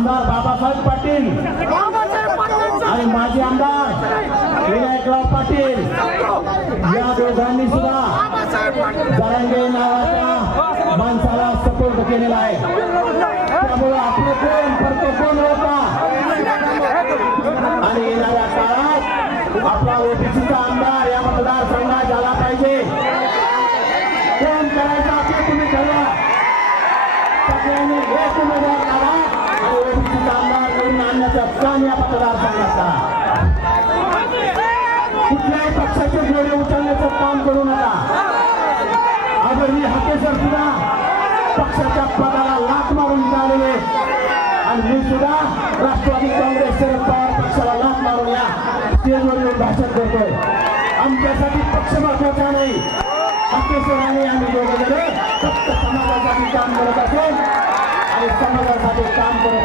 आमदार बाबासाहेब पाटील आणि माजी आमदार विनायकराव पाटील या दोघांनी सुद्धा जरांगे नावाच्या माणसाला सपोर्ट केलेला आहे। त्यामुळे आपले कोण फरक कोण होता आणि येणाऱ्या काळात आपला ओबीसीचा आमदार या मतदारसंघात झाला पाहिजे। कोण करायचं आपलं तुम्ही ठरवा, सगळ्यांनी एक उमेदवार काढा आणि ओबीसीचा आमदार निवडून आणण्याचं काम या मतदारसंघात करा। कुठल्याही पक्षाचे जोडे उचलण्याचं काम करू नका। आदरणीय हाकेसर सुद्धा पक्षाच्या पदाला लाथ मारून निघालेले आणि मी सुद्धा राष्ट्रवादी काँग्रेस शरद पवार पक्षाला लाथ मारून या स्टेजवर येऊन भाषण करतोय। आमच्यासाठी पक्ष महत्वाचा नाही, हाकेसर आणि आम्ही दोघे फक्त समाजासाठी काम करत असेल आणि समाजासाठी काम करत